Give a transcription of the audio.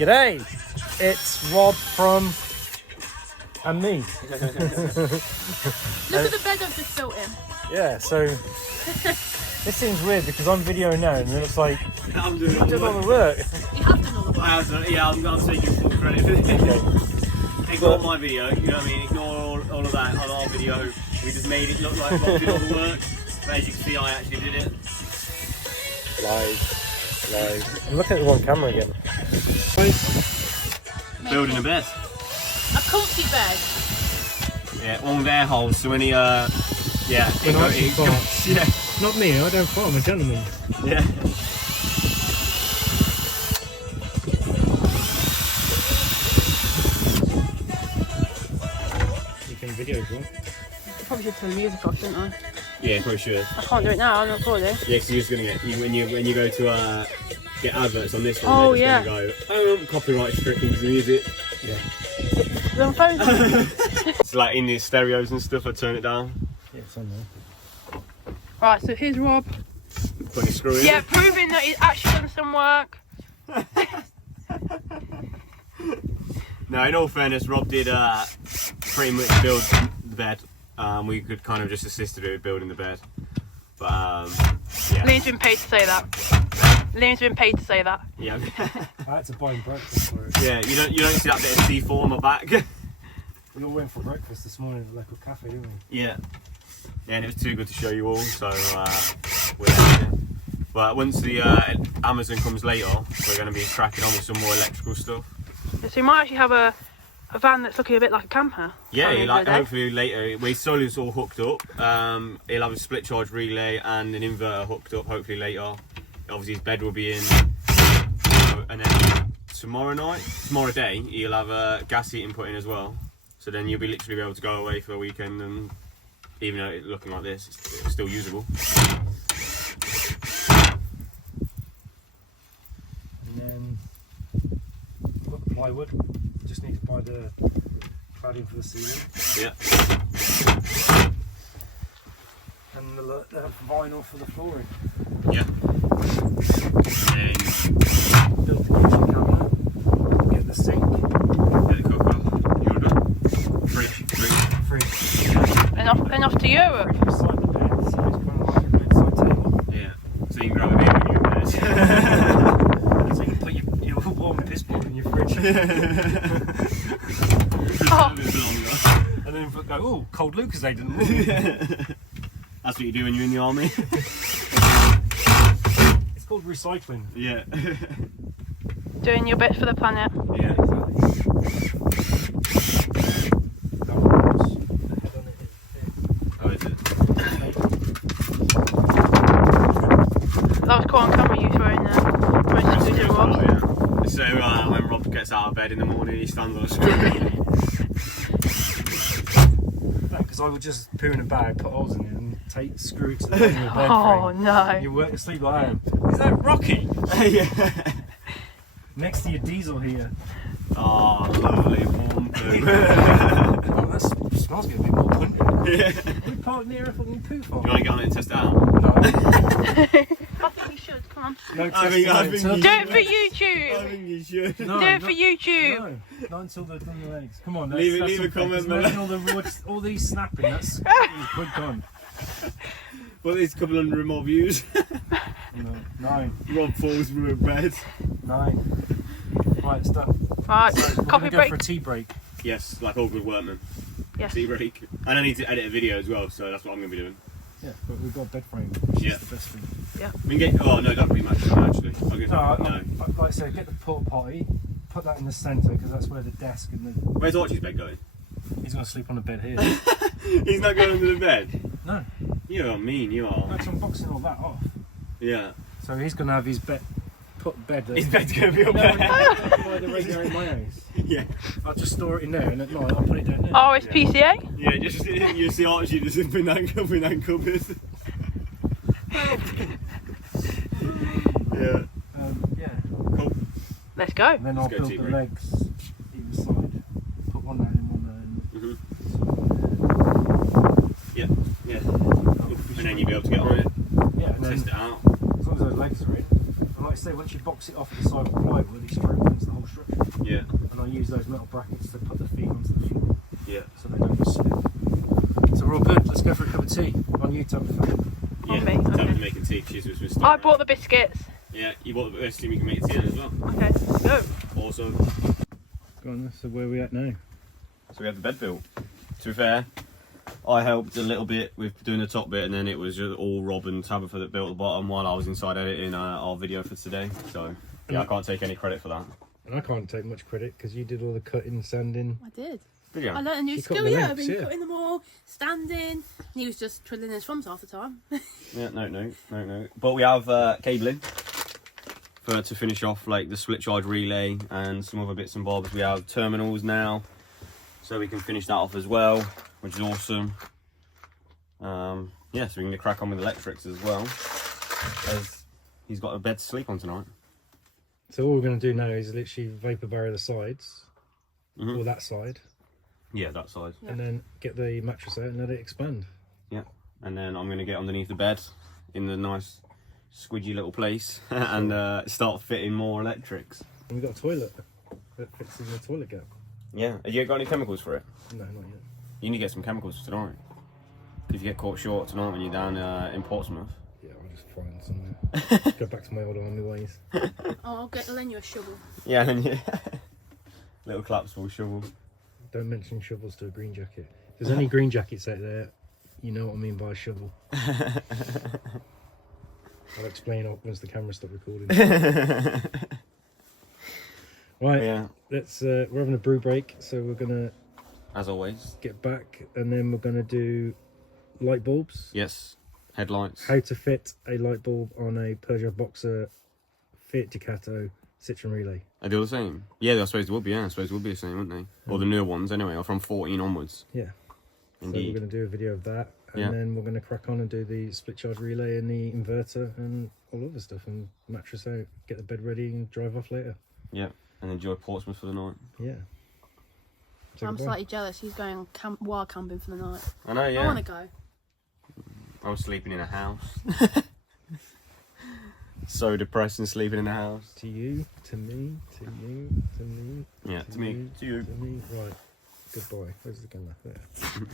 G'day, it's Rob from and me. Look at the bed I've just built in. Yeah, so this seems weird because I'm videoing now and it looks like I'm doing all the work. You have done all the work. I have done it, yeah, I'm taking full credit for this. Ignore my video, you know what I mean? Ignore all of that on our video. We just made it look like Rob did all the work. But as you can see, I actually did it. Live. I'm looking at the wrong camera again. Building a bed. A comfy bed. Yeah, one with air holes, so when he, yeah. When I actually fart. Yeah. Not me, I don't fart, I'm a gentleman. Yeah. You can video as well. I probably should turn the music off, shouldn't I? Yeah, probably should. I can't do it now, I'm not recording. Yeah, because you're just gonna get when you go to get adverts on this one. Oh, they're just gonna go, copyright stricken to music. Yeah. Is it on phone? It's like in the stereos and stuff. I turn it down. Yeah, it's on there. Right, so here's Rob. Put your screw in. Yeah, proving that he's actually done some work. No, in all fairness, Rob did pretty much build the bed. We could kind of just assisted with building the bed. But yeah. Liam's been paid to say that. Liam's been paid to say that. Yeah. I had to buy him breakfast for it. Yeah, you don't see that bit of C4 on my back. We all went for breakfast this morning at the local cafe, didn't we? Yeah. Yeah, and it was too good to show you all, so we're there. But once the Amazon comes later, we're going to be cracking on with some more electrical stuff. So you might actually have a van that's looking a bit like a camper. Yeah, hopefully later. We solar's all hooked up. He'll have a split charge relay and an inverter hooked up. Hopefully later. Obviously his bed will be in, and then tomorrow day, he'll have a gas heating put in as well. So then you'll be literally able to go away for a weekend, and even though it's looking like this, it's still usable. And then I've got the plywood. Just need to buy the cladding for the ceiling. Yeah. And the vinyl for the flooring. Yeah. And Build the kitchen cabinet. Get the sink. get the cooker. You're done. Fridge. Enough to Europe. Beside the bed, so it's kind of like a bedside table. Yeah. So you can grab a beer when you're in bed. So you can put your warm piss bottle in your fridge. Oh. And then go, oh, cold Lucasade didn't work. That's what you do when you're in the army. It's called recycling. Yeah. Doing your bit for the planet. Yeah, exactly. Oh, is it? That was cool on camera, you throwing the screws in Rob. Yeah. So when Rob gets out of bed in the morning, he stands on a screw. Because I would just poo in a bag, put holes in it, and screw it to the bottom of the bed Oh frame. no. You work sleep like that. Is that Rocky? Yeah. Next to your diesel here. Oh, lovely warm poo. Oh, that smells good. A bit more pungent. Yeah. We parked near a fucking poo farm. You want to get on it and test it out? No. I think you should, come on. No I testing think until- you- Do it for YouTube! I think you should. No, Do it not- for YouTube! No, not until they've done the legs. Come on, Leave that's a unfair, comment 'cause below. imagine all these snapping, that's good gone. Well, there's a couple hundred more views. No, 9. Rob falls from a bed. 9. Right, it's done. Right, So we're coffee going to go break. for a tea break. Yes, like all good workmen. Yes. Tea break. And I need to edit a video as well, so that's what I'm going to be doing. Yeah, but we've got a bed frame, which Yeah. is the best thing. We can get. Oh no, don't really match actually. I'll get, No, like I said, get the porta potty, put that in the centre because that's where the desk and the. Where's Archie's bed going? He's going to sleep on the bed here. He's not going under the bed. No, You are mean, you are. that's unboxing all that off. Yeah. So he's going to have his bed. Put bed. His bed's going to be up No, there. by the regular in my house. Yeah. I'll just store it in there, and at night I'll put it down there. Oh, it's PCA? Yeah, just you see Archie just in that cupboard. Yeah. Yeah. Cool. Let's go. And then I'll go build tea the break. legs either side. Put one down and one Yeah. Yeah. And then you'll be able to get on it, Yeah, and test then it out. as long as those legs are in. I'm like I say, once you box it off the side of plywood, it strengthens the whole structure. Yeah. And I use those metal brackets to put the feet onto the floor, Yeah. so they don't just slip. So we're all good. Let's go for a cup of tea. On you, Campervan. On me, Tabby's okay. making tea. She's with Mr. I bought the biscuits. Yeah, you bought the best thing we can make tea in as well. Okay, let's go. Awesome. Go on, so where are we at now? So we have the bed built. To be fair, I helped a little bit with doing the top bit, and then it was just all Rob and Tabitha that built the bottom while I was inside editing our video for today. So yeah, I can't take any credit for that. And I can't take much credit because you did all the cutting, sanding. I did. Did you? I learned a new She cut skill, the yeah. I've links, been yeah. cutting them all, standing. And he was just twiddling his thumbs half the time. Yeah, no. But we have cabling to finish off like the split charge relay and some other bits and bobs. We have terminals now, so we can finish that off as well, which is awesome. Yeah, so we're going to crack on with electrics as well, as he's got a bed to sleep on tonight. So all we're going to do now is literally vapor barrier the sides, or that side, Yeah, that side. Yeah. and then get the mattress out and let it expand. Yeah, and then I'm going to get underneath the bed in the nice squidgy little place and start fitting more electrics. And we've got a toilet that fits in the toilet gap. Yeah, have you got any chemicals for it? No, not yet. You need to get some chemicals for tonight. If you get caught short tonight when you're down in Portsmouth. Yeah, I'll just find somewhere. Go back to my old army ways. Oh, I'll lend you a shovel. Yeah, and yeah. Little collapsible shovel. Don't mention shovels to a green jacket. If there's any green jackets out there, you know what I mean by a shovel. I'll explain once the camera stops recording. Right, Yeah, let's. We're having a brew break, so we're gonna as always. get back, and then we're gonna do light bulbs. Yes, headlights. How to fit a light bulb on a Peugeot Boxer Fiat Ducato Citroen Relay. Are they all the same? Yeah, I suppose they would be. Yeah, I suppose they would be the same, wouldn't they? Or the newer ones, anyway, or from 14 onwards. Yeah. Indeed. So we're going to do a video of that, and Yeah. then we're going to crack on and do the split charge relay and the inverter and all other stuff, and mattress out, get the bed ready, and drive off later. Yeah, and enjoy Portsmouth for the night. Yeah. So I'm goodbye. slightly jealous. He's going wild camping for the night. I know, yeah. I want to go. I was sleeping in a house. So depressing sleeping in a house. To you, to me, to you, to me. Yeah, to me, to you. To me. Right. Goodbye. Where's the camera? There.